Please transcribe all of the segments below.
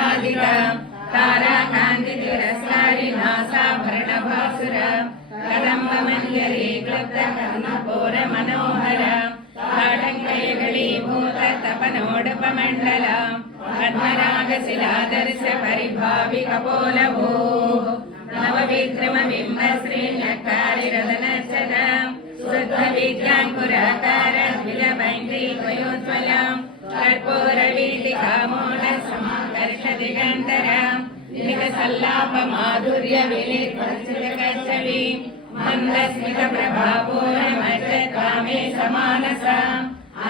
विराजित ताराकान्ति तिरस्कारी नासाभरण भासुर कदम्ब मंजरी क्लुप्त कर्णपूर मनोहर ताटंकयगलीभूत तपनोडपमण्डल पद्मराग शिलादर्श परिभावि कपोलभू नवविक्रम बिंब श्रीलकारिरदनचल शुद्ध विद्यांकुराकार द्विलबैंद्री द्वयोज्ज्वल कर्पूर वीतिकामूल समाकर्ष दिगंतर निक सल्लाप माधुर्य विलित्वचितकच्छवि मंदस्मित प्रभापूर मज्जत्वामे समानस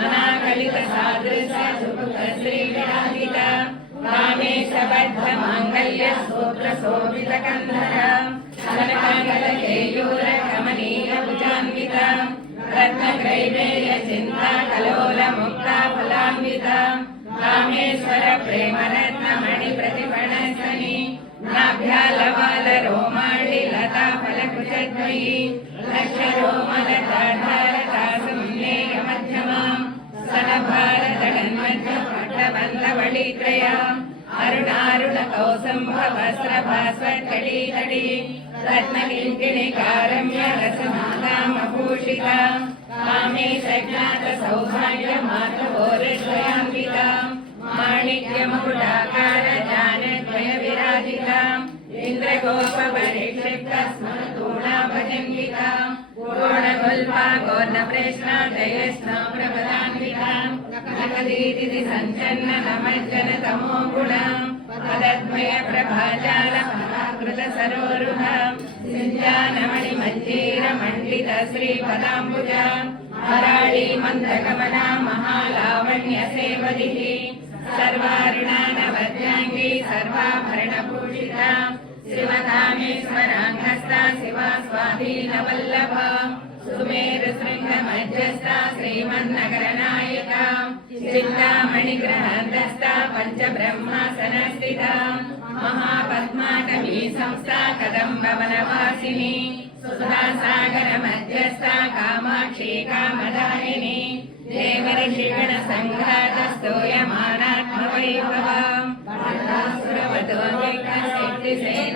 अनाकलित सादृश सुमुख श्री विराजित कामेश बद्ध मांगल्य सूत्र शोभित कंधर कनकांगल केयूर कमनीय भुजान्वित रत्न ग्रैवेय चिंता कलोल मुक्ता फलान्वित कामेश्वर प्रेम रत्न मणि प्रतिफणसनि नाभ्यालवाल रोमाणि लता फलकुचद्वयी लक्ष रोमलताधार तासुम्नेय मध्यमा सनभारतडन्मध्य पट्टबन्धवळित्रय अरुणारुण कौसंभ वस्त्र भास्वत्कटी तटी रत्नकिङ्किणी कारम्य रसमालामभूषिता कामेशज्ञात सौभाग्य मातृभोरद्वयान्विता माणिक्यमुकुटाकार जानद्वय विराजिता इन्द्रगोपपरिक्षिप्त स्मरतूणाभजन्विता पूर्णगुल्फा गोर्णप्रेष्णा जयस्ना प्रपदान्विता नखदीदिति सञ्चन्न नमज्जन तमो गुणा पदद्वय प्रभाजाल पराकृत सरोरुह सिञ्जानमणि मञ्जीर मण्डित श्रीपदाम्बुजा हराळी मन्दगमना महालावण्य सेवदिः सर्वारुणानवद्यांगी सर्वाभरणभूषिता शिवकामेश्वराङ्गस्ता शिवा स्वाधीनवल्लभा सुमेरुशृङ्गमध्यस्था श्रीमन्नगरनायिका चिन्तामणिग्रहस्थस्था पञ्चब्रह्मासनस्थिता महापद्माटवी संस्था कदम्बवनवासिनी सुधासागरमध्यस्था कामाक्षी कामदायिनी देवऋषिगण संघात स्तूयमानात्मवैभवा सुरवतो विघ्नसिद्धिसेविता